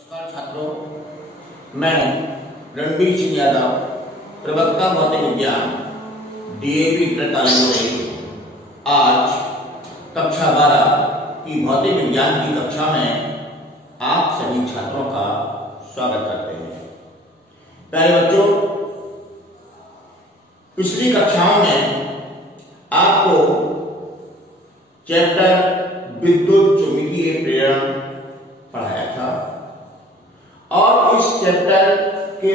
नमस्कार छात्रों, मैं रणबीर सिंह यादव, प्रवक्ता भौतिक विज्ञान DAV आज कक्षा 12 की भौतिक विज्ञान की कक्षा में आप सभी छात्रों का स्वागत करते हैं। प्यारे बच्चों, पिछली कक्षाओं में आपको चैप्टर विद्युत चुंबकीय प्रेरण पढ़ाया था और इस चैप्टर के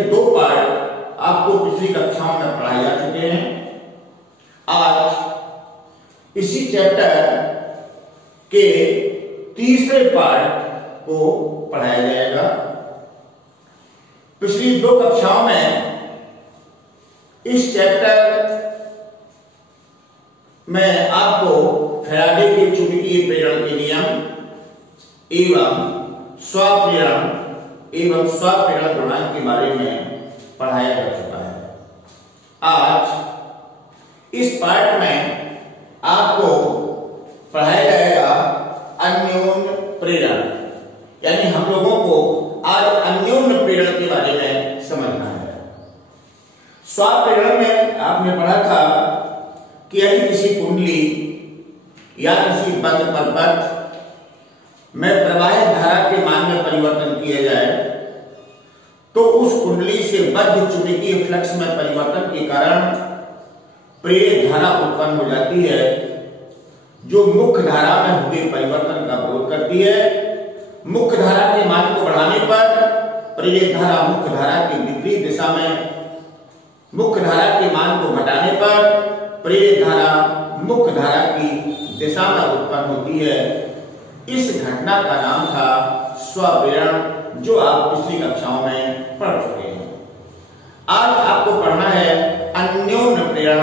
दो पार्ट आपको पिछली कक्षाओं में पढ़ाए जा चुके हैं। आज इसी चैप्टर के तीसरे पार्ट को पढ़ाया जाएगा। पिछली दो कक्षाओं में इस चैप्टर में आपको फैराडे के चुंबकीय प्रेरण के नियम एवं स्वप्रेरण गुणांक के बारे में पढ़ाया जा चुका है। आज इस पार्ट में आपको पढ़ाया जाएगा अन्योन्य प्रेरण, यानी हम लोगों को आज अन्योन्य प्रेरण के बारे में समझना है। स्वप्रेरण में आपने पढ़ा था कि यदि किसी कुंडली या किसी बंद परपथ में प्रवाहित धारा के मान में परिवर्तन किया जाए तो उस कुंडली से बद्ध चुंबकीय फ्लक्स में परिवर्तन के कारण प्रेरित धारा उत्पन्न हो जाती है, जो मुख्य धारा में हुए परिवर्तन का विरोध करती है। मुख्य धारा के मान को बढ़ाने पर प्रेरित धारा मुख्य धारा की विपरीत दिशा में, मुख्य धारा के मान को घटाने पर प्रेरित धारा मुख्य धारा की दिशा में उत्पन्न होती है। इस घटना का नाम था स्वप्रेरण, जो आप पिछली कक्षाओं में पढ़ चुके हैं। आज आपको पढ़ना है अन्योन्य प्रेरण,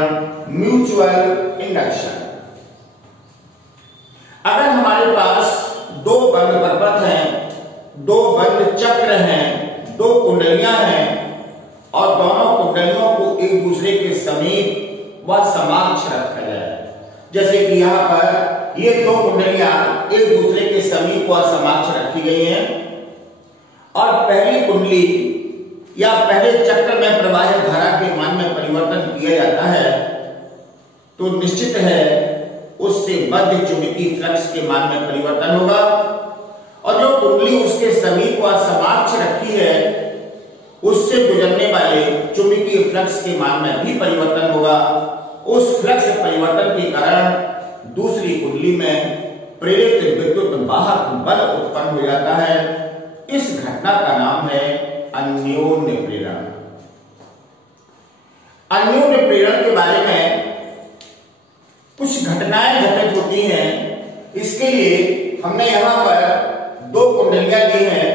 म्यूचुअल इंडक्शन। अगर हमारे पास दो बंद परपथ हैं, दो बंद चक्र हैं, दो कुंडलियां हैं और दोनों कुंडलियों को एक दूसरे के समीप व समक्ष रखा जाए, जैसे कि यहाँ पर ये दो कुंडलियां एक दूसरे के समीप व समक्ष रखी गई हैं और पहली कुंडली या पहले चक्र में प्रवाहित धारा के मान में परिवर्तन किया जाता है तो निश्चित है उससे बद्ध चुंबकीय फ्लक्स के मान में परिवर्तन होगा और जो कुंडली उसके समीप व समक्ष रखी है उससे गुजरने वाले चुंबकीय फ्लक्स के मान में भी परिवर्तन होगा। उस फ्लक्स परिवर्तन के कारण दूसरी कुंडली में प्रेरित विद्युत वाहक बल उत्पन्न हो जाता है। इस घटना का नाम है अन्योन्य प्रेरण। अन्योन्य प्रेरण के बारे में कुछ घटनाएं घटित होती हैं। इसके लिए हमने यहां पर दो कुंडलियां ली हैं।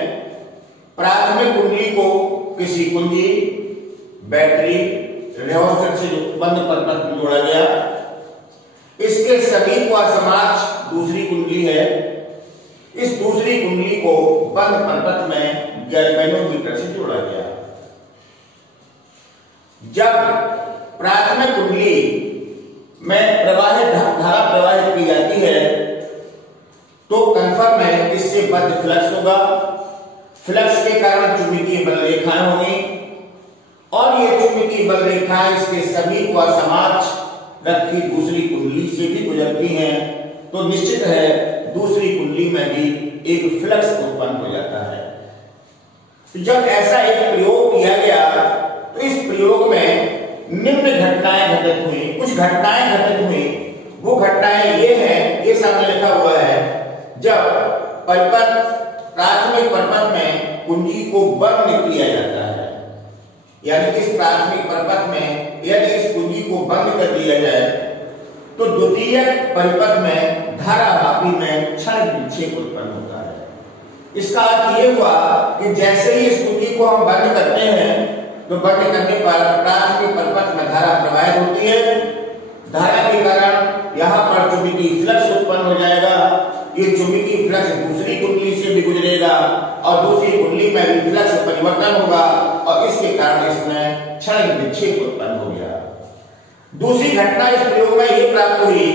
प्राथमिक कुंडली को किसी कुंजी, बैटरी, रेओस्टेट से बंद परपथ में जोड़ा गया। इसके समीप व समक्ष दूसरी कुंडली है। इस दूसरी कुंडली को बंद परपथ में गैल्वेनोमीटर से जोड़ा गया। जब प्राथमिक कुंडली में धारा प्रवाहित की जाती है तो कंफर्म है इससे बद्ध फ्लक्स होगा। फ्लक्स के कारण चुंबकीय बल रेखाएं होंगी और ये चुंबकीय बल रेखाएं इसके समीप व समक्ष रखी दूसरी कुंडली से भी गुजरती हैं, तो निश्चित है दूसरी कुंडली में भी एक फ्लक्स उत्पन्न हो जाता है। जब ऐसा एक प्रयोग किया गया तो इस प्रयोग में निम्न घटनाएं घटित हुई। कुछ घटनाएं घटित हुई, वो घटनाएं ये हैं, ये सामने लिखा हुआ है। जब प्राथमिक परपथ में कुंजी को बंद किया जाता है, यानी इस प्राथमिक परपथ में यदि इस कुंजी को बंद कर दिया जाए तो द्वितीयक परिपथ में धारावापी में क्षण विक्षेप उत्पन्न होता है। इसका अर्थ ये हुआ कि जैसे ही इस कुंजी को हम बंद करते हैं तो बंद करने पर प्राथमिक परपथ में धारा प्रवाहित होती है। धारा के कारण यहाँ पर चुंबकीय फ्लक्स उत्पन्न हो जाएगा। ये चुंबकीय फ्लक्स दूसरी कुंडली से भी गुजरेगा और दूसरी कुंडली में भी फ्लक्स परिवर्तन होगा और इसके कारण इसमें क्षणिक विक्षेप उत्पन्न हो गया। दूसरी घटना इस प्रयोग में ये प्राप्त हुई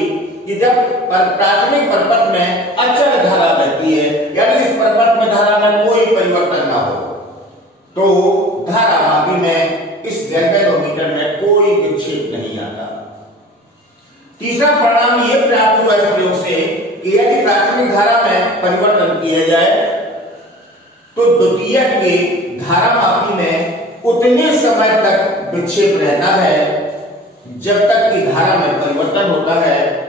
कि जब प्राथमिक परपथ में अचल धारा बहती है, यानी इस परपथ में धारा में कोई परिवर्तन ना हो, तो धारा मापी में इस गैल्वेनोमीटर में कोई विक्षेप नहीं आता। तीसरा परिणाम यह प्राप्त हुआ इस प्रयोग से कि यदि प्राथमिक धारा में परिवर्तन किया जाए तो द्वितीयक के धारा मापी में उतने समय तक विक्षेप रहता है जब तक कि धारा में परिवर्तन होता है।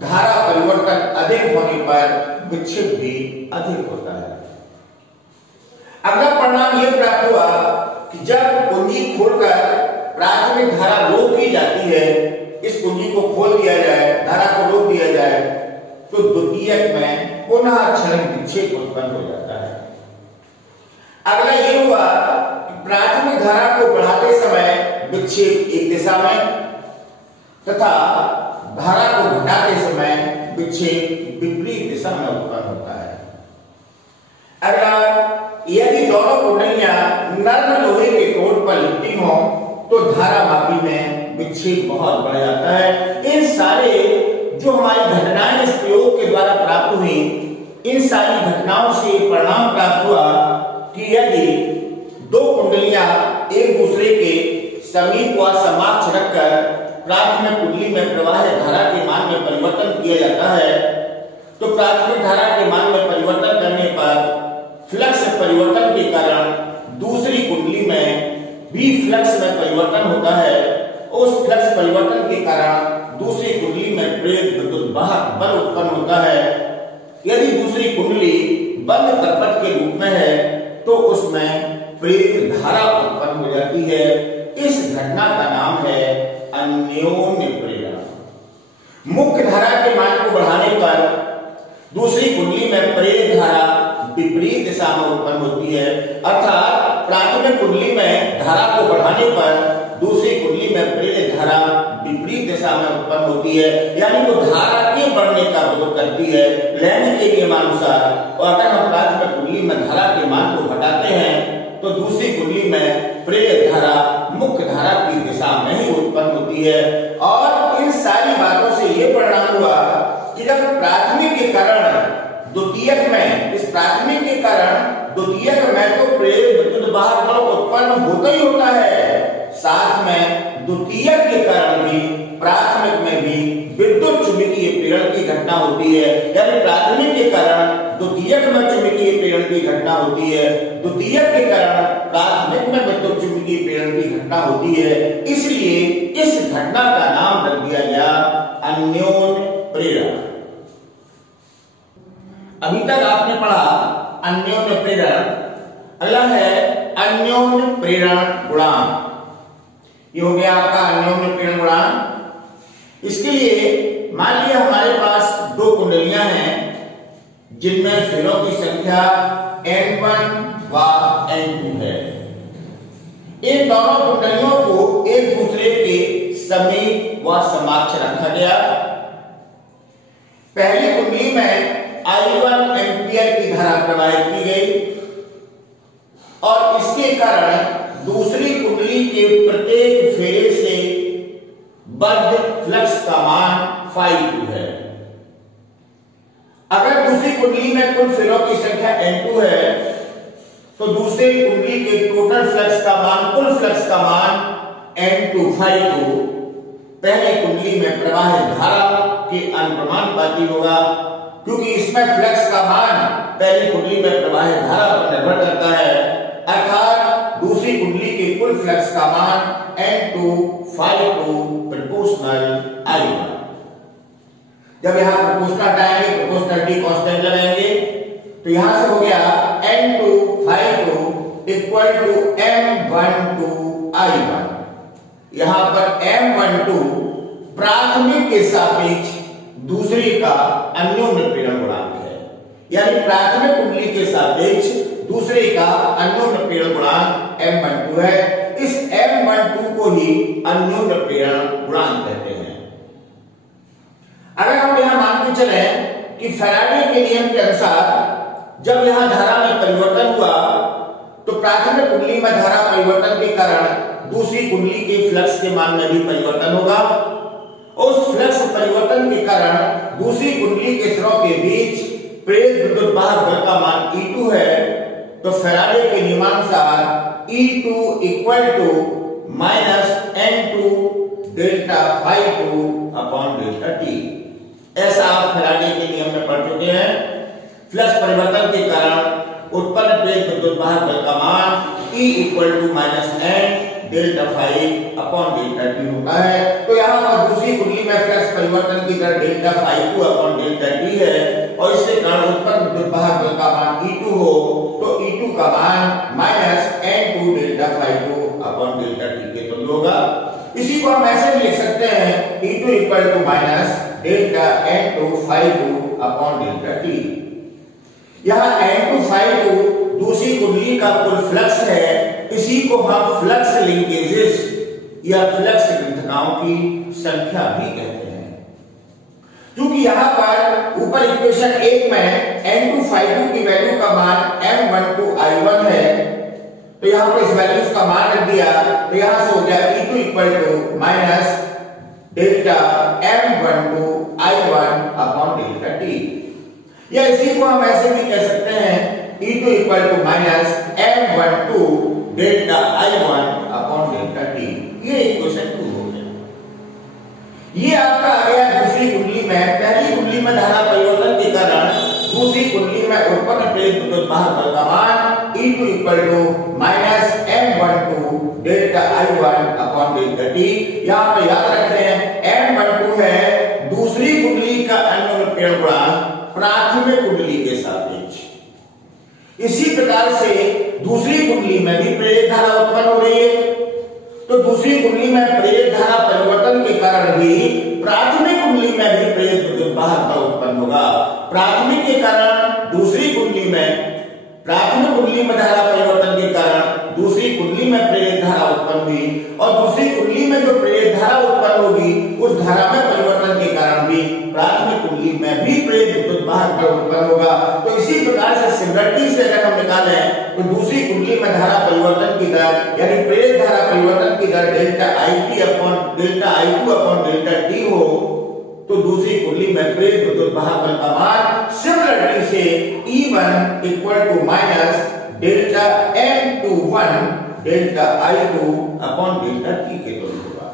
धारा परिवर्तन अधिक होने पर विक्षेप भी अधिक होता है। अगला परिणाम यह प्राप्त हुआ कि जब कुंजी खोलकर प्राथमिक धारा रोक दी जाती है, इस कुंजी को खोल दिया जाए, धारा को रोक दिया जाए, तो द्वितीयक में पुनः क्षणिक विक्षेप उत्पन्न हो जाता है। अगला ये हुआ कि प्राथमिक धारा को बढ़ाते समय विक्षेप एक दिशा में तथा धारा को घटाते समय विक्षेप विपरीत दिशा में उत्पन्न होता है। अगला, यदि दोनों कुंडलियां नर्म लोहे के कोट पर लिपटी हो तो धारा मापी में विक्षेप बहुत बढ़ जाता है। इन सारे जो हमारी घटनाएं इस प्रयोग के द्वारा प्राप्त हुई, इन सारी घटनाओं से परिणाम प्राप्त हुआ कि यदि दो कुंडलियां एक दूसरे के समीप व समक्ष रखकर प्राथमिक कुंडली में प्रवाह धारा के मान में परिवर्तन किया जाता है, तो प्राथमिक धारा के मान में परिवर्तन करने पर फ्लक्स परिवर्तन के कारण दूसरी कुंडली में भी फ्लक्स में परिवर्तन होता है। उस फ्लक्स परिवर्तन के कारण दूसरी कुंडली में प्रेरित विद्युत बल उत्पन्न होता है। यदि दूसरी कुंडली बंद परपथ के रूप में है तो उसमें प्रेरित धारा उत्पन्न हो जाती है। इस घटना का नाम है अन्योन्य प्रेरण। मुख्य धारा के मान को बढ़ाने पर दूसरी कुंडली में प्रेरित धारा विपरीत दिशा में उत्पन्न होती है, अर्थात प्राथमिक कुंडली में धारा को बढ़ाने पर दूसरी कुंडली में प्रेरित धारा विपरीत दिशा में उत्पन्न होती है, यानी वो धारा के बढ़ने का विरोध करती है लेंज के नियमानुसार। और अगर हम प्राथमिक कुंडली में धारा के मान को घटाते हैं तो दूसरी कुंडली में प्रेरित धारा मुख्य धारा की दिशा में ही उत्पन्न होती है। और इन सारी बातों से यह परिणाम हुआ कि जब प्राथमिक के कारण द्वितीयक में, इस प्राथमिक के कारण द्वितीयक में तो प्रेरित विद्युत वाहक बल उत्पन्न होता ही होता है, साथ में द्वितीयक के कारण भी प्राथमिक में भी विद्युत चुंबकीय प्रेरण की घटना होती है। यानी प्राथमिक के कारण द्वितीयक में चुंबकीय प्रेरण की घटना होती है, द्वितीयक के कारण प्राथमिक में विद्युत चुंबकीय प्रेरण की घटना होती है। इसलिए इस घटना का नाम रख दिया गया अन्योन्य प्रेरण। अभी तक आपने पढ़ा अन्योन्य प्रेरण। अगला है अन्योन्य प्रेरण गुणांक। ये हो गया आपका अन्योन्य प्रेरण गुणांक। इसके लिए मान लिया हमारे पास दो कुंडलियां हैं जिनमें फेरों की संख्या N1 व N2 है। इन दोनों कुंडलियों को एक दूसरे के समीप व समक्ष रखा गया। पहली कुंडली में I1 एम्पियर की धारा प्रवाहित की गई और इसके कारण दूसरी कुंडली के प्रत्येक फेरे से बद्ध फ्लक्स का मान phi2 है। अगर दूसरी कुंडली में कुल फेरों की संख्या N2 है तो दूसरी कुंडली के टोटल फ्लक्स का मान, कुल फ्लक्स का मान N2 phi2 पहली कुंडली में प्रवाहित धारा के अनुपाती होगा, क्योंकि इसमें फ्लक्स का मान पहली कुंडली में प्रवाहित धारा पर निर्भर करता है। अर्थात दूसरी कुंडली के कुल फ्लक्स का मान N2 phi2 प्रोपोर्शनल I1। जब यहां प्रोपोर्शनल हटाएंगे, प्रोपोर्शनलिटी कांस्टेंट लगाएंगे, तो यहां से हो गया N2 phi2 equal to M12 I1। यहां पर M12 प्राथमिक के सापेक्ष दूसरी का अन्योन्य प्रेरण गुणांक है, यानी प्राथमिक कुंडली के सापेक्ष दूसरे का अन्योन्य प्रेरण गुणांक M12 है। इस M12 को ही अन्योन्य प्रेरण गुणांक कहते हैं। अगर हम यहां मान के चले कि फैराडे के नियम के अनुसार जब यहां धारा में परिवर्तन हुआ तो प्राथमिक कुंडली में धारा परिवर्तन के कारण दूसरी कुंडली के फ्लक्स के मान में भी परिवर्तन होगा। उस फ्लक्स परिवर्तन के कारण दूसरी कुंडली के सिरों के बीच प्रेरित विद्युत वाहक बल का मान E2 है, तो फैराडे के नियमानुसार E2 equal to minus N2 delta phi 2 upon delta T. ऐसा आप फैराडे के नियम में पढ़ चुके हैं। फ्लक्स परिवर्तन के कारण उत्पन्न प्रेरित विद्युत वाहक बल का मान E equal to minus N delta phi upon delta T होता है। तो यहाँ पर दूसरी कुंडली में फ्लक्स परिवर्तन की दर delta phi 2 upon delta t है, और इसके कारण उत्पन्न विद्युत वाहक बल का मान E2 हो, तो E2 का मान minus N2 delta phi 2 upon delta T के तुल्य होगा। इसी को हम ऐसे भी लिख सकते हैं E2 equal to minus delta N2 phi 2 upon delta T. यहाँ N2 फाई 2 दूसरी कुंडली का कुल फ्लक्स है, इसी को हम फ्लक्स लिंकेजेस या फ्लक्स ग्रंथिकाओं की संख्या भी कहते हैं। क्योंकि यहाँ पर ऊपर इक्वेशन 1 में N2 फाई 2 की वैल्यू का मान M12 I1 है, तो यहाँ पर इस वैल्यूज का मान रख दिया, तो यहाँ से हो गया E2 equal to minus delta M12 I1 upon delta T. या इसी को हम ऐसे भी कह सकते हैं E2 equal to minus M12 delta I1 upon delta T. ये इक्वेशन 2 हो गया। ये आपका आ गया दूसरी कुंडली में। पहली कुंडली में धारा परिवर्तन के कारण दूसरी कुंडली में उत्पन्न प्रेरित विद्युत वाहक बल का मान E2 equal to minus M12 delta I1 upon delta T. यहाँ पे याद रखते हैं M12 है दूसरी कुंडली का अन्योन्य प्रेरण गुणांक प्राथमिक कुंडली के सापेक्ष। इसी प्रकार से दूसरी कुंडली में भी प्रेरित धारा उत्पन्न हो रही है, तो दूसरी कुंडली में प्रेरित धारा परिवर्तन के कारण भी प्राथमिक कुंडली में भी प्रेरित विद्युत वाहक बल उत्पन्न होगा। प्राथमिक के कारण दूसरी कुंडली में, प्राथमिक कुंडली में धारा परिवर्तन के कारण दूसरी कुंडली में प्रेरित धारा उत्पन्न हुई, और दूसरी कुंडली में जो प्रेरित धारा उत्पन्न होगी उस धारा में परिवर्तन के कारण भी प्राथमिक कुंडली में भी प्रेरित विद्युत वाहक बल उत्पन्न होगा। तो इसी प्रकार से सिमिलरिटी से अगर हम निकालें तो दूसरी कुंडली में धारा परिवर्तन की दर यानी प्रेरित धारा परिवर्तन की दर delta I2 upon delta t हो, तो दूसरी कुंडली में प्रेरित विद्युत वाहक बल का मान सिमिलरिटी से E1 equal to minus delta N21 delta I2 upon delta T के तुल्य होगा।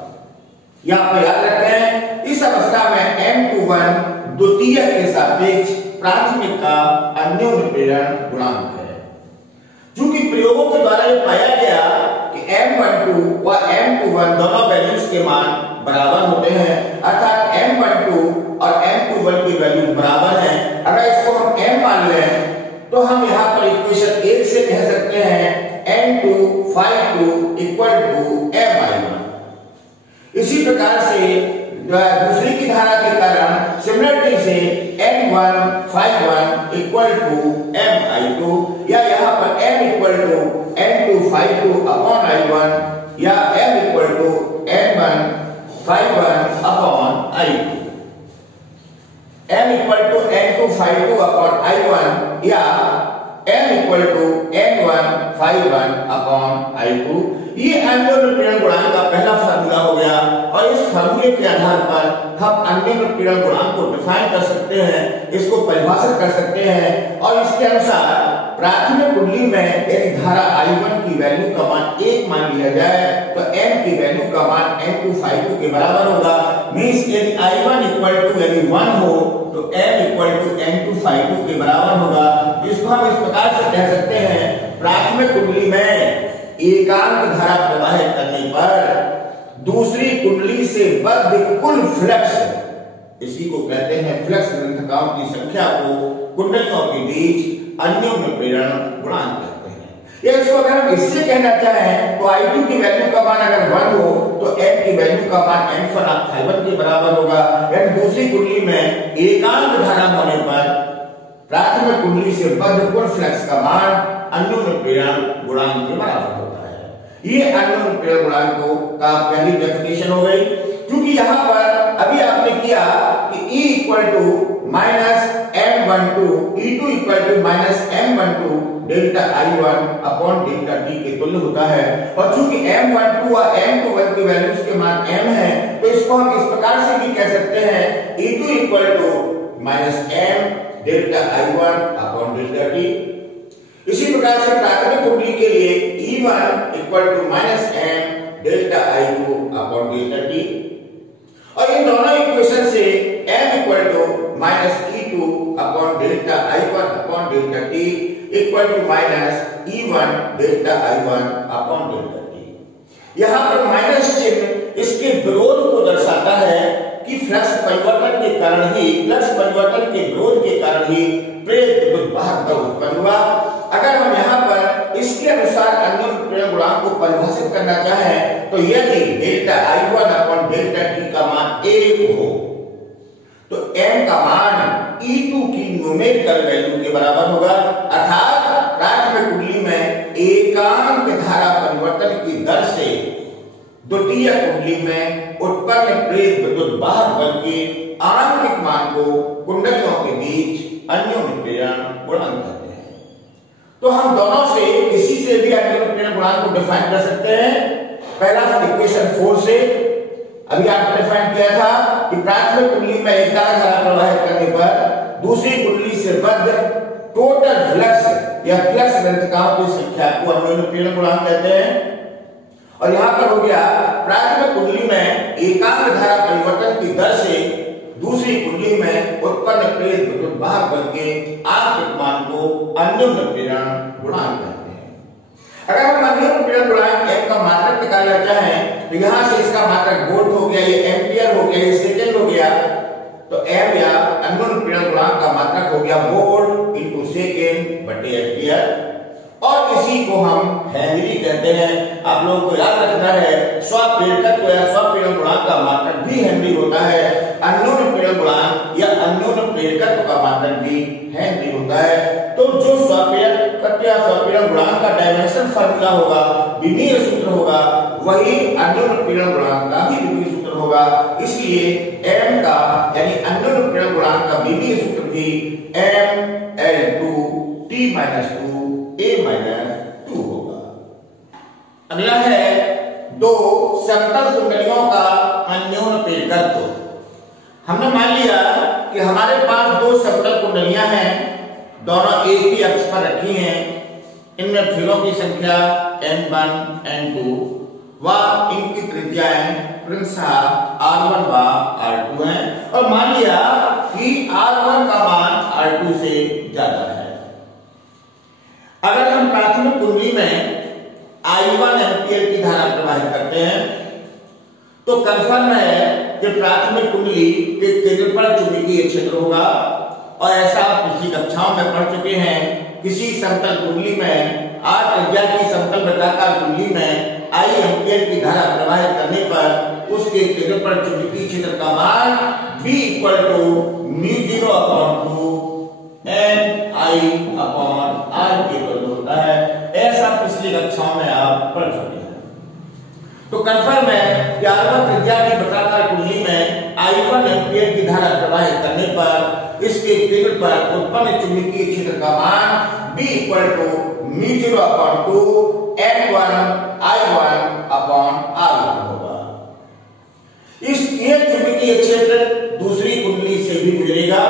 यहाँ पर याद रखें इस अवस्था में M21 द्वितीयक के सापेक्ष प्राथमिक का अन्योन्य प्रेरण गुणांक है। चूंकि प्रयोगों के द्वारा ये पाया गया कि M12 व M21 दोनों वैल्यूज के मान बराबर होते हैं, अर्थात M12 और M21 की वैल्यू बराबर हैं। अगर इसको हम M मान लें तो हम यहाँ पर इक्वेशन 1 से कह सकते हैं N2 phi 2 equal to MI1। इसी प्रकार से दूसरी की धारा के कारण सिमिलरिटी से N1 phi 1 equal to MI2, या यहाँ पर M equal to N2 phi 2 upon I1 या M equal to N1 phi 1 upon I2। M equal to N2 phi 2 upon I1 या M equal to N1 phi 1 upon I2। ये अन्योन्य प्रेरण गुणांक का पहला फार्मूला हो गया, और इस फार्मूले के आधार पर हम अन्योन्य प्रेरण गुणांक को डिफाइन कर सकते हैं, इसको परिभाषित कर सकते हैं। और इसके अनुसार प्राथमिक कुंडली में यदि धारा I1 की वैल्यू का मान 1 मान लिया जाए तो M की वैल्यू का मान N2 फाई 2 के बराबर होगा। मींस यदि I1 इक्वल टू यदि 1 हो तो M equal to N2 phi 2 के बराबर होगा। इसको हम इस प्रकार से कह सकते हैं प्राथमिक कुंडली में एकांक धारा प्रवाहित करने पर दूसरी कुंडली से बद्ध कुल फ्लक्स, इसी को कहते हैं फ्लक्स ग्रंथिकाओं की संख्या को कुंडलियों के बीच अन्योन्य प्रेरण गुणांक कहते हैं। या इसको अगर हम इससे कहना चाहें तो I2 की वैल्यू का मान अगर 1 हो तो M की वैल्यू का मान M1 के बराबर होगा। यानी दूसरी कुंडली में एकांक धारा होने पर प्राथमिक कुंडली से बद्ध कुल फ्लक्स का मान अन्योन्य प्रेरण गुणांक के बराबर होता है। ये अन्योन्य प्रेरण गुणांकों का पहली डेफिनेशन हो गई। क्योंकि यहाँ पर अभी आपने किया कि E equal to minus M12, E2 equal to minus M12 delta I1 upon delta T के तुल्य होता है। और चूंकि M12 और M21 की वैल्यूज के मान M है, तो इसको हम इस प्रकार से भी कह सकते हैं E2 equal to minus M delta I1 upon delta T. इसी प्रकार से प्राथमिक कुंडली के लिए E1 equal to minus M delta I2 upon delta T, और इन दोनों इक्वेशन से m equal to minus E2 upon delta I1 upon delta T equal to minus E1 delta I1 upon delta T. यहाँ पर minus चिन्ह इसके विरोध को दर्शाता है कि फ्लक्स परिवर्तन के कारण ही, फ्लक्स परिवर्तन के विरोध के कारण ही प्रेरित विद्युत वाहक बल उत्पन्न हुआ। अगर हम यहाँ पर इसके अनुसार अन्योन्य प्रेरण गुणांक को परिभाषित करना चाहें तो यदि delta I1 upon delta T का मान 1 हो तो m का मान E2 की न्यूमेरिकल वैल्यू के बराबर होगा, अर्थात प्राथमिक कुंडली में एकांक धारा परिवर्तन की दर से द्वितीय कुंडली में उत्पन्न प्रेरित विद्युत वाहक बल के आंतरिक मान को कुंडलियों के बीच अन्योन्य प्रेरण गुणांक कहते हैं। तो हम दोनों से किसी से भी अन्योन्य प्रेरण गुणांक को डिफाइन कर सकते हैं। पहला इक्वेशन 4 से अभी आपने डिफाइन किया था कि प्राथमिक कुंडली में एकांक धारा प्रवाहित करने पर दूसरी कुंडली से बद्ध टोटल फ्लक्स या फ्लक्स घनताओं की संख्या को अन्योन्य प्रेरण गुणांक कहते हैं। और यहां पर हो गया प्राथमिक कुंडली में एकांक धारा परिवर्तन की दर से दूसरी कुंडली में उत्पन्न प्रेरित विद्युत वाहक बल के आंतरिक मान को अन्योन्य प्रेरण गुणांक कहते हैं। अगर हम अन्योन्य प्रेरण गुणांक m का मात्रक निकालना चाहें तो यहां से इसका मात्रक वोल्ट हो गया, ये एम्पियर हो गया, ये सेकंड हो गया, तो m या अन्योन्य प्रेरण गुणांक का मात्रक हो गया वोल्ट इनटू सेकंड बटे एम्पियर, और इसी को हम हेनरी कहते हैं। आप लोगों को याद रखना है स्वप्रेरकत्व या स्वप्रेरण गुणांक का मात्रक भी हेनरी होता है, अन्योन्य प्रेरण गुणांक या अन्योन्य प्रेरकत्व का मात्रक भी हेनरी होता है। तो जो स्वप्रेरकत्व या स्वप्रेरण गुणांक का डायमेंशन फार्मूला होगा, विमीय सूत्र होगा, वही अन्योन्य प्रेरण गुणांक का भी विमीय सूत्र होगा। इसलिए m का यानी अन्योन्य प्रेरण गुणांक का विमीय सूत्र भी mL2T-2 A-2 होगा। अगला है दो समतल कुंडलियों का अन्योन्य प्रेरकत्व। हमने मान लिया कि हमारे पास दो समतल कुंडलियां हैं, दोनों एक ही अक्ष पर रखी हैं, इनमें ध्रुवों की संख्या n1 n2 व इनकी त्रिज्याएं क्रमशः r1 व r2 हैं, और मान लिया कि r1 का मान r2 से ज्यादा है। अगर हम प्राथमिक कुंडली में I1 एम्पियर की धारा प्रवाहित करते हैं तो कंफर्म है कि प्राथमिक कुंडली के केंद्र पर चुंबकीय क्षेत्र होगा, और ऐसा आप पिछली कक्षाओं में पढ़ चुके हैं। किसी समतल कुंडली में r त्रिज्या की समतल वृत्ताकार कुंडली में I एम्पियर की धारा प्रवाहित करने पर उसके केंद्र पर चुंबकीय क्षेत्र का मान B = μ0/2 Ni/r के बराबर होता है। ऐसा पिछली कक्षाओं में आप पढ़ चुके हैं। तो कंफर्म है कि r1 त्रिज्या की वृत्ताकार कुंडली में I1 एम्पियर की धारा प्रवाहित करने पर इसके केंद्र पर उत्पन्न चुंबकीय क्षेत्र का मान B = μ0/2 N1I1/r1 होगा। ये चुंबकीय क्षेत्र दूसरी कुंडली से भी गुजरेगा,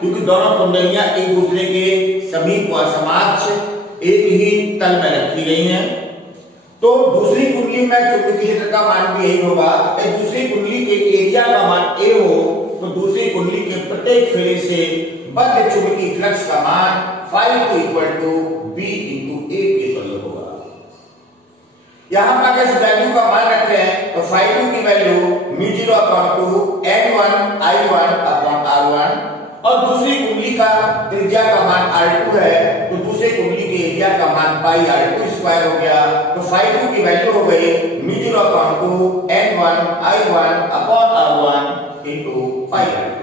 क्योंकि दोनों कुंडलियां एक दूसरे के समीप व समक्ष एक ही तल में रखी गई हैं। तो दूसरी कुंडली में चुंबकीय क्षेत्र का मान भी यही होगा। यदि दूसरी कुंडली के एरिया का मान A हो तो दूसरी कुंडली के प्रत्येक फेरे से बद्ध चुंबकीय फ्लक्स का मान ∅2 = B × A के बराबर होगा। यहां पर अगर इस वैल्यू का मान रखते हैं तो ∅2 की वैल्यू μ0/2 N1I1/r1, और दूसरी कुंडली का त्रिज्या का मान r2 है तो दूसरी कुंडली के एरिया का मान πr2² हो गया। तो ∅2 की वैल्यू हो गई μ0/2 N1I1/r1 × πr2²।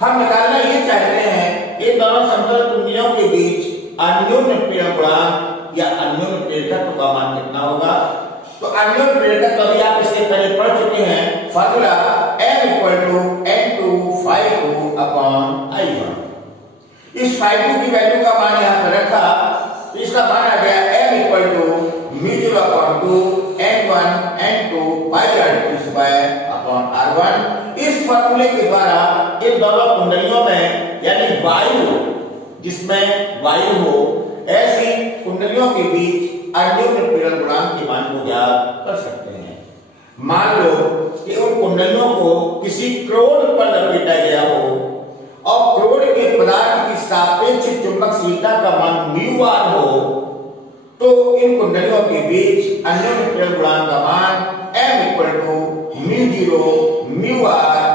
हम निकालना ये चाहते हैं इन दोनों समतल कुंडलियों के बीच अन्योन्य प्रेरण गुणांक या अन्योन्य प्रेरकत्व का मान कितना होगा। तो अन्योन्य प्रेरकत्व अभी आप इसके पहले पढ़ चुके हैं, फार्मूला m = N2∅2/I1। इस ∅2 की वैल्यू का मान यहां पर रखा तो इसका मान आ गया m = μ0/2 N1 N2 πr2² r1। इस फार्मूले के द्वारा इन दोनों कुंडलियों में यानी वायु जिसमें वायु हो ऐसी कुंडलियों के बीच अन्योन्य पीड़न गुणांक के मान को ज्ञात कर सकते हैं। मान लो कि उन कुंडलियों को किसी क्रोड पर लपेटा गया हो और क्रोड के पदार्थ की सापेक्ष चुंबकशीलता का मान μr हो, तो इन कुंडलियों के बीच अन्योन्य पीड़न गुणांक का मान m = μ0 μr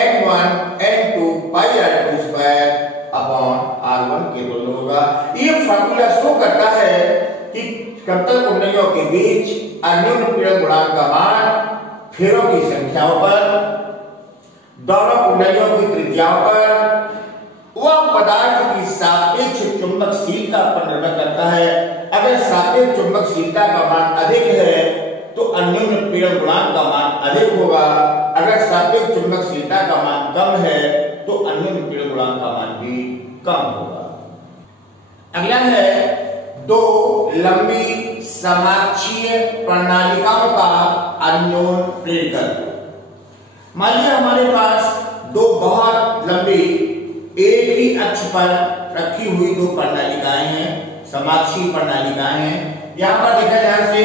n1 n2 पाई r2 स्क्वायर अपॉन r1 के तुल्य होगा। ये फार्मूला शो करता है कि समतल कुंडलियों के बीच अन्योन्य पीड़न गुणांक का मान फेरों की संख्याओं पर, दोनों कुंडलियों की त्रिज्याओं पर वह पदार्थ की सापेक्ष चुंबकशीलता पर निर्भर करता है। अगर सापेक्ष चुंबकशीलता का मान अधिक है तो अन्योन्य पीड़न गुणांक का मान अधिक होगा, अगर सापेक्ष चुंबकशीलता का मान कम है तो अन्योन्य पीड़न गुणांक का मान भी कम होगा। अगला है दो लंबी समाक्षीय प्रणालिकाओं का अन्योन्य प्रेरकत्व। मान लिया हमारे पास दो बहुत लंबी एक ही अक्ष पर रखी हुई दो प्रणालिकाएं हैं, समाक्षीय प्रणालिकाएं हैं। यहां पर देखा ध्यान से,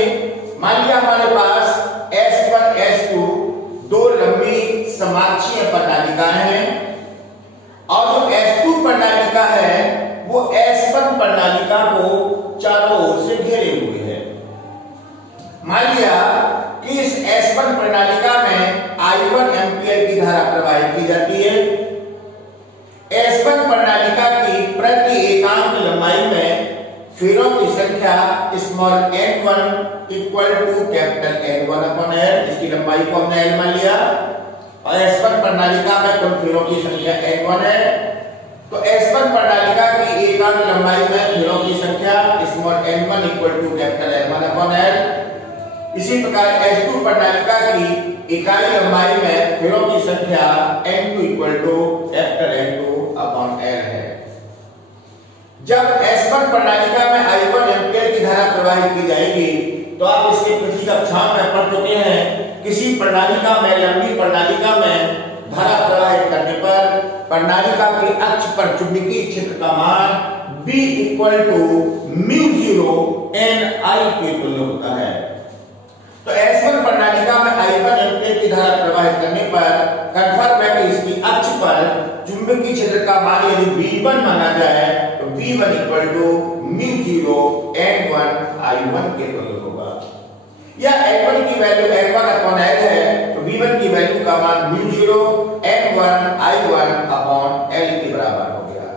मान लिया हमारे पास S1 S2 दो लंबी समाक्षीय प्रणालिकाएं हैं और जो S2 प्रणालिका है वो S1 प्रणालिका को चारों ओर से घेरे हुए है। मान लिया कि इस S1 प्रणालिका में I1 एम्पीयर की धारा प्रवाहित की जाती है। S1 प्रणालिका की प्रति एकांक लंबाई में फेरों की संख्या small n1 equal to capital N1 upon L, इसकी लंबाई को हमने L मान लिया और S1 प्रणालिका में कुल फेरों की संख्या n1 है, तो S1 प्रणालिका की एकांक लंबाई में फेरों की संख्या small n1 equal to capital N1 upon L। इसी प्रकार S2 प्रणालिका की इकाई लंबाई में फेरों की संख्या n2 equal to capital N2 upon L है। जब S1 प्रणालिका में I1 एम्पीयर की धारा प्रवाहित की जाएगी तो आप इसके पिछली कक्षाओं में पढ़ चुके हैं, किसी प्रणालिका में लंबी प्रणालिका में धारा प्रवाहित करने पर प्रणालिका के अक्ष पर चुंबकीय क्षेत्र का मान B इक्वल टू μ0 Ni के तुल्य होता है। तो S1 प्रणालिका में I1 एम्पीयर की धारा प्रवाहित करने पर कंफर्म है कि इसकी अक्ष पर चुंबकीय क्षेत्र का मान यदि V1 माना जाए तो V1 equal to μ0 N1 I1 के तुल्य होगा। या N1 की वैल्यू N1 अपॉन L है तो V1 की वैल्यू का मान μ0 N1 I1 अपॉन L के बराबर हो गया।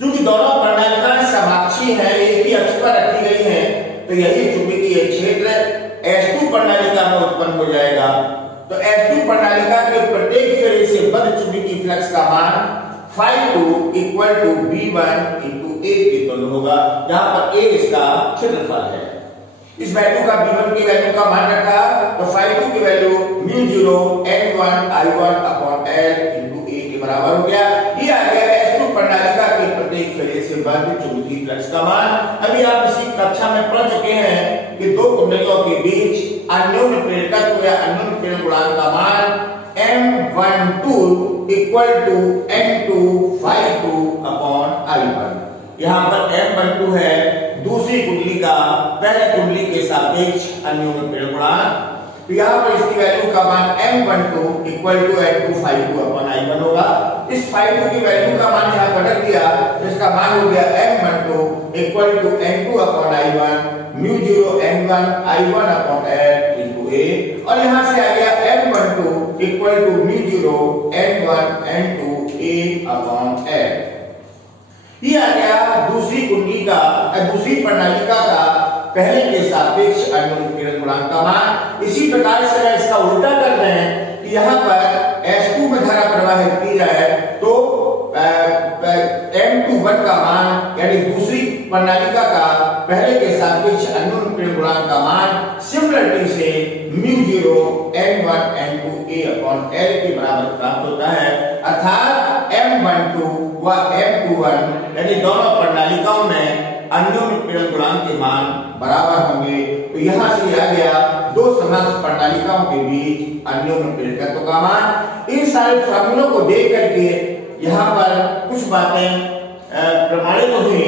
क्योंकि दोनों प्रणालिकाएं समाक्षीय हैं, एक ही अक्ष पर रखी गई हैं, तो यही चुंबकीय क्षेत्र S2 प्रणालिका में उत्पन्न हो जाएगा। तो S2 प्रणालिका के प्रत्येक फेरे से बद्ध चुंबकीय फ्लक्स का मान φ2 equal to B1 into A के तुल्य होगा, जहां पर A इसका क्षेत्रफल है। इस वैल्यू का B1 की वैल्यू का मान रखा तो φ2 की value μ0 N1 I1 upon L into A के बराबर हो गया। ये आ गया S2 प्रणालिका के प्रत्येक फेरे से बद्ध चुंबकीय फ्लक्स का मान। अभी आप इसी कक्षा में पढ़ चुके हैं कि दो कुंडलियों के बीच अन्योन्य प्रेरकत्व या अन्योन्य प्रेरण गुणांक का मान M12 equal to N2 φ2 upon I1। यहाँ पर M12 है दूसरी कुंडली का पहले कुंडली के सापेक्ष अन्योन्य प्रेरण गुणांक, तो यहाँ पर इसकी वैल्यू का मान M12 equal to N2 φ2 upon I1 होगा। इस φ2 की वैल्यू का मान यहाँ पर रख दिया तो इसका मान हो गया M12 equal to N2 upon I1 μ0 N1 I1 upon L into A, और यहाँ से आ गया M12 equal to μ0 N1 N2 A upon L। ये आ गया दूसरी कुंडली का दूसरी प्रणालिका का पहले के सापेक्ष अन्योन्य प्रेरण गुणांक का मान। इसी प्रकार से अगर इसका उल्टा कर रहे हैं कि यहाँ पर S2 में धारा प्रवाहित की जाए तो M21 का मान यानी दूसरी प्रणालिका का पहले के सापेक्ष अन्योन्य प्रेरण गुणांक का मान सिमिलरिटी से μ0 N1 N2 A upon L के बराबर प्राप्त होता है। अर्थात M12 व M21 यानी दोनों प्रणालिकाओं में अन्योन्य प्रेरण गुणांक के मान बराबर होंगे। तो यहाँ से आ गया दो समकक्ष प्रणालिकाओं के बीच अन्योन्य प्रेरकत्व का मान। इन सारे फॉर्मूलों को देख करके यहाँ पर कुछ बातें प्रमाणित हुई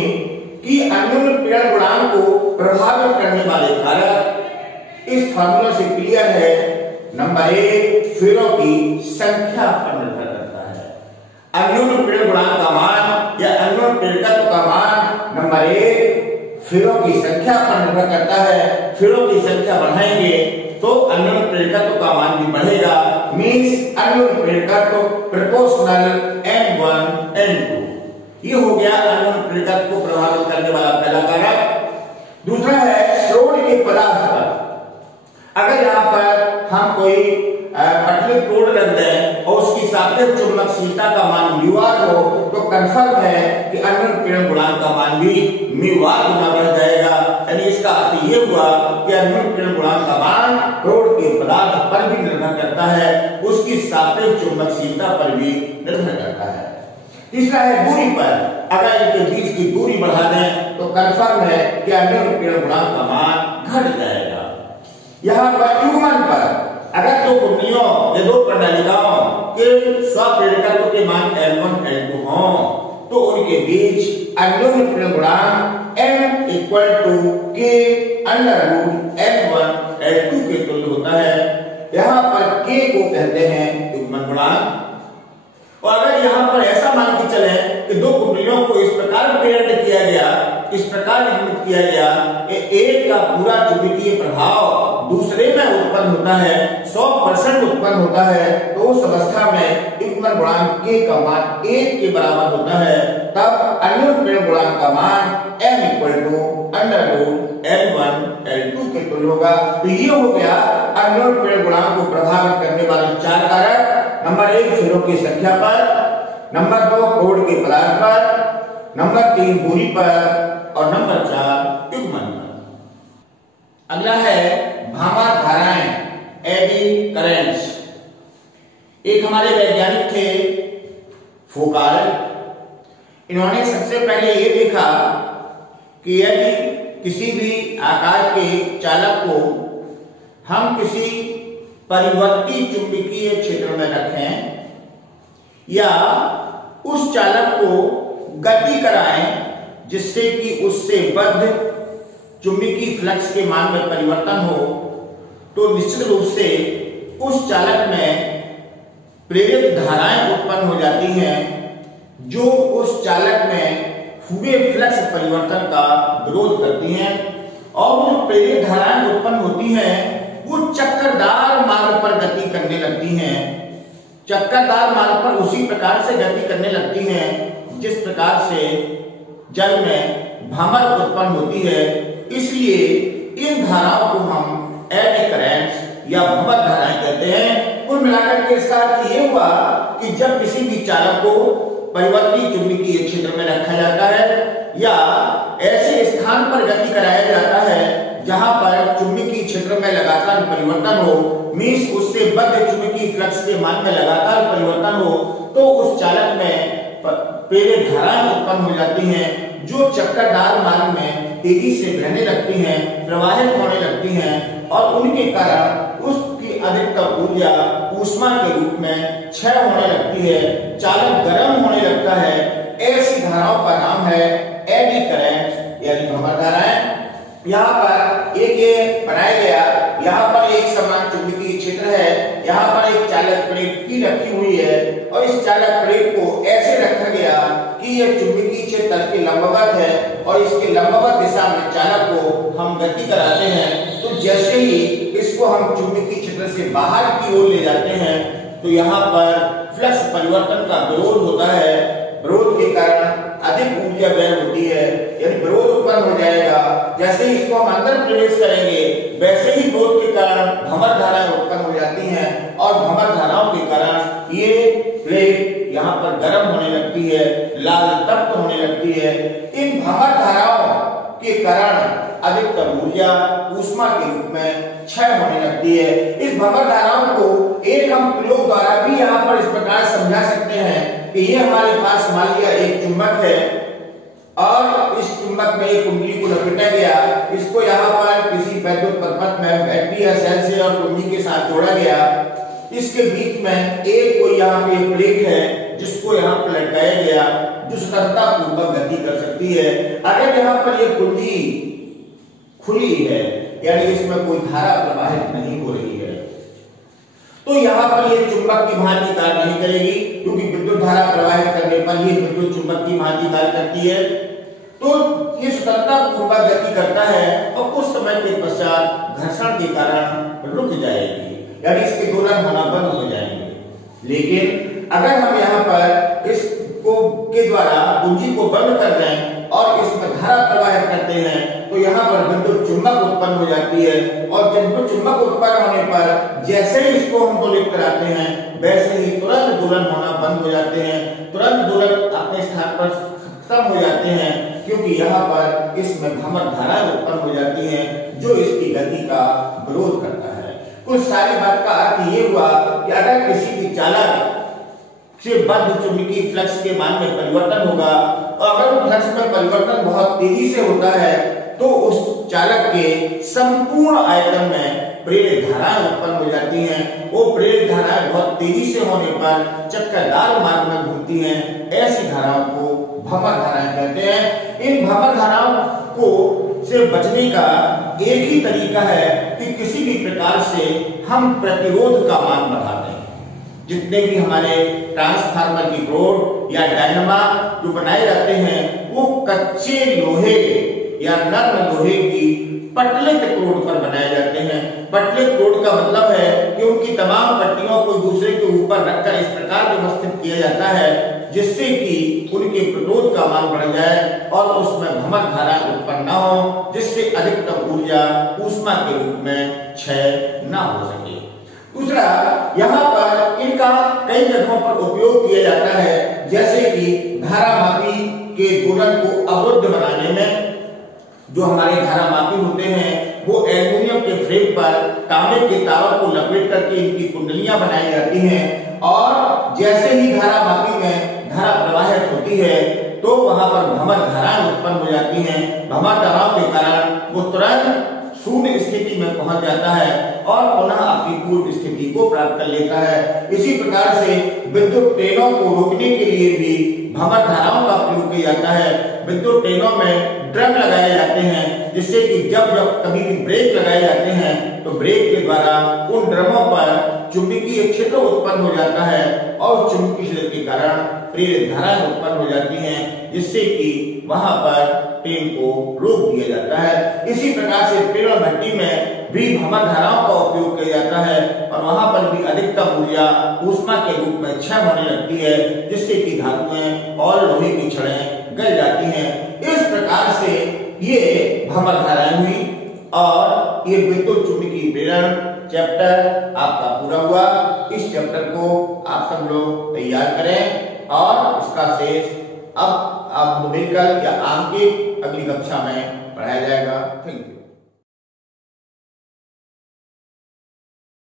कि अन्योन्य पीड़न गुणांक को प्रभावित करने वाले कारक इस फार्मूला से क्लियर है। नंबर 1, फेरों की संख्या पर निर्भर करता है। अन्योन्य पीड़न गुणांक का मान या अन्योन्य पीड़कत्व का मान नंबर 1 फेरों की संख्या पर निर्भर करता है। फेरों की संख्या बढ़ाएंगे तो अन्योन्य पीड़कत्व का मान भी बढ़ेगा। मींस अन्योन्य पीड़कत्व प्रोपोर्शनल N1 N2। ये हो गया अन्योन्य पीड़कत्व को प्रभावित करने वाला पहला कारक। दूसरा है क्रोड के पदार्थ पर। अगर यहाँ पर हम कोई पतले क्रोड रख दें और उसकी सापेक्ष चुंबकशीलता का मान म्यू(r) हो तो कंफर्म है कि अन्योन्य पीड़न गुणांक का मान भी म्यू(r) गुना बढ़ जाएगा। यानी इसका अर्थ ये हुआ कि अन्योन्य पीड़न गुणांक का मान क्रोड के पदार्थ पर भी निर्भर करता है, उसकी सापेक्ष चुंबकशीलता पर भी निर्भर करता है। तीसरा है दूरी पर। अगर इनके बीच की दूरी बढ़ा दें तो कंफर्म है कि अन्योन्य पीड़न गुणांक का मान घट जाएगा। यहाँ पर युग्मन पर अगर दो कुंडलियों या दो प्रणालिकाओं के स्वप्रेरकत्व के मान L1 L2 हों तो उनके बीच अन्योन्य पीड़न गुणांक M = K √ L1 L2 के तुल्य होता है। यहाँ पर K को कहते हैं युग्मन गुणांक। और अगर यहाँ पर ऐसा मान के चले कि दो कुंडलियों को इस प्रकार प्रेरित किया गया, इस प्रकार निर्मित किया गया कि एक का पूरा चुंबकीय प्रभाव दूसरे में उत्पन्न होता है, 100% उत्पन्न होता है, तो उस अवस्था में युग्मन गुणांक K का मान 1 के बराबर होता है। तब अन्योन्य पीड़न गुणांक का मान M √ L1 L2 के तुल्य होगा। तो ये हो गया अन्योन्य पीड़न गुणांक को प्रभावित करने वाले 4 कारक। नंबर 1 फेरों की संख्या पर, नंबर 2 क्रोड के पदार्थ पर, नंबर 3 दूरी पर और नंबर 4 युग्मन पर। अगला है भ्रामक धाराएं, एडी करेंट्स। एक हमारे वैज्ञानिक थे फोकाल। इन्होंने सबसे पहले ये देखा कि यदि किसी भी आकार के चालक को हम किसी परिवर्ती चुंबकीय क्षेत्र में रखें या उस चालक को गति कराएं जिससे कि उससे बद्ध चुंबकीय फ्लक्स के मान में परिवर्तन हो, तो निश्चित रूप से उस चालक में प्रेरित धाराएं उत्पन्न हो जाती हैं जो उस चालक में हुए फ्लक्स परिवर्तन का विरोध करती हैं। और जो प्रेरित धाराएं उत्पन्न होती हैं वो चक्करदार मार्ग पर गति करने लगती हैं। चक्करदार मार्ग पर उसी प्रकार से गति करने लगती हैं जिस प्रकार से जल में भ्रमर उत्पन्न होती है। इसलिए इन धाराओं को हम एडी करेंट्स या भ्रमर धाराएं कहते हैं। कुल मिलाकर के इसका अर्थ ये हुआ कि जब किसी भी चालक को परिवर्ती चुंबकीय क्षेत्र में रखा जाता है या ऐसे स्थान पर गति कराया जाता है जहां पर चुंबकीय क्षेत्र में लगातार परिवर्तन हो, मींस उससे बद्ध चुंबकीय फ्लक्स के मान में लगातार परिवर्तन हो, तो उस चालक में प्रेरित धाराएं उत्पन्न हो जाती हैं जो चक्करदार मार्ग में तेजी से बहने लगती हैं, प्रवाहित होने लगती हैं और उनके कारण उसकी अधिकतम ऊर्जा ऊष्मा के रूप में क्षय होने लगती है, चालक गर्म होने लगता है। ऐसी धाराओं का नाम है एडी करंट यानी भ्रमर धाराएं। यहाँ पर एक ये बनाया गया, यहाँ पर एक समान चुंबकीय क्षेत्र है, यहाँ पर एक चालक प्लेट की रखी हुई है और इस चालक प्लेट को ऐसे रखा गया कि यह चुंबकीय क्षेत्र तल के लंबवत है और इसके लंबवत दिशा में चालक को हम गति कराते हैं। तो जैसे ही इसको हम चुंबकीय क्षेत्र से बाहर की ओर ले जाते हैं तो यहाँ पर फ्लक्स परिवर्तन का विरोध होता है। विरोध के कारण अधिक ऊर्जा व्यय होती है, यानी विरोध उत्पन्न हो जाएगा। जैसे ही इसको हम अंदर प्रवेश करेंगे वैसे ही विरोध के कारण भ्रमर धाराएं उत्पन्न हो जाती हैं और भ्रमर धाराओं के कारण ये प्लेट यहाँ पर गर्म होने लगती है, लाल तप्त होने लगती है। इन भ्रमर धाराओं के कारण अधिकतर ऊर्जा ऊष्मा के रूप में क्षय होने लगती है। इस भ्रमर धाराओं को एक हम प्रयोग द्वारा भी यहाँ पर इस प्रकार समझा सकते हैं कि ये हमारे पास मान लिया एक चुंबक है और इस चुंबक में एक कुंडली को लपेटा गया, इसको यहाँ पर किसी वैद्युत परपथ में बैटरी या सेल से और कुंडली के साथ जोड़ा गया। इसके बीच में एक कोई यहाँ पे प्लेट है जिसको यहाँ पर लटकाया गया, जो स्वतंत्रता पूर्वक गति कर सकती है। अगर यहाँ पर ये कुंडी खुली है, यानी इसमें कोई धारा प्रवाहित नहीं हो रही है, तो यहाँ पर ये चुंबक की भांति कार्य नहीं करेगी, क्योंकि विद्युत धारा प्रवाहित करने पर ये विद्युत चुंबक की भांति कार्य करती है। तो ये स्वतंत्रता पूर्वक गति करता है और कुछ समय के पश्चात घर्षण के कारण रुक जाएगी, यानी इसके दोलन होना बंद हो जाएंगे। लेकिन अगर हम यहाँ पर इसको के द्वारा कुंजी को बंद कर दें और इसमें धारा प्रवाहित करते हैं, तो यहाँ पर विद्युत चुंबक उत्पन्न हो जाती है। और विद्युत चुंबक उत्पन्न होने पर जैसे ही इसको हम दोलित कराते हैं, वैसे ही तुरंत दोलन होना बंद हो जाते हैं, तुरंत दोलन अपने स्थान पर खत्म हो जाते हैं, क्योंकि यहाँ पर इसमें भ्रमण धारा उत्पन्न हो जाती है जो इसकी गति का विरोध करता है। कुछ सारी बात का अर्थ ये हुआ कि अगर किसी भी चालक से बद्ध चुंबकीय फ्लक्स के मान में परिवर्तन होगा, और अगर फ्लक्स में परिवर्तन बहुत तेजी से होता है, तो उस चालक के संपूर्ण आयतन में प्रेरित धाराएं उत्पन्न हो जाती हैं। वो प्रेरित धाराएं बहुत तेजी से होने पर चक्करदार मार्ग में घूमती हैं। ऐसी धाराओं को भ्रमण धाराएं कहते हैं। इन भ्रमण धाराओं को से बचने का एक ही तरीका है कि किसी भी प्रकार से हम प्रतिरोध का मान बढ़ाते हैं। जितने भी हमारे ट्रांसफार्मर की रोड या डायनामा जो बनाए जाते हैं, वो कच्चे लोहे या नर्म लोहे की पटलित रोड पर बनाए जाते हैं। पटलित रोड का मतलब है कि उनकी तमाम पट्टियों को दूसरे के ऊपर रखकर इस प्रकार व्यवस्थित किया जाता है जिससे कि उनके प्रतिरोध का मान बढ़ जाए और उसमें भ्रमण धारा उत्पन्न न हो, जिससे अधिकतम ऊर्जा ऊष्मा के रूप में क्षय न हो सके। दूसरा, यहाँ पर इनका कई जगहों पर उपयोग किया जाता है, जैसे कि धारामापी के दोलन को अवरुद्ध बनाने में। जो हमारे धारामापी होते हैं वो एल्युमिनियम के फ्रेम पर तांबे के तारों को लपेट करके इनकी कुंडलियां बनाई जाती हैं, और जैसे ही धारामापी में धारा प्रवाहित होती है तो वहां पर भ्रमण धाराएं उत्पन्न हो जाती हैं। भ्रमण धाराओं के कारण वो तुरंत शून्य स्थिति में पहुंच जाता है और पुनः अपनी पूर्व स्थिति को प्राप्त कर लेता है। इसी प्रकार से विद्युत ट्रेनों को रोकने के लिए भी भ्रमण धाराओं का प्रयोग किया जाता है। विद्युत ट्रेनों में ड्रम लगाए जाते हैं, जिससे कि जब जब कभी भी ब्रेक लगाए जाते हैं तो ब्रेक के द्वारा उन ड्रमों पर चुंबकीय क्षेत्र उत्पन्न हो जाता है और चुंबकीय क्षेत्र के कारण प्रेरित धाराएं उत्पन्न हो जाती हैं, जिससे कि वहां पर ट्रेन को रोक दिया जाता है। इसी प्रकार से ट्रेन और भट्टी में भी भ्रमण धाराओं का उपयोग किया जाता है और वहां पर भी अधिकतम ऊर्जा ऊष्मा के रूप में क्षय होने लगती है, जिससे कि धातुएं और लोहे की छड़ें गल जाती हैं। इस प्रकार से ये भ्रमण धाराएं हुई और ये विद्युत चुंबकीय प्रेरण चैप्टर आपका पूरा हुआ। इस चैप्टर को आप सब लोग तैयार करें और इसका शेष अब न्यूमेरिकल या आंकिक अगली कक्षा में पढ़ाया जाएगा। Thank you.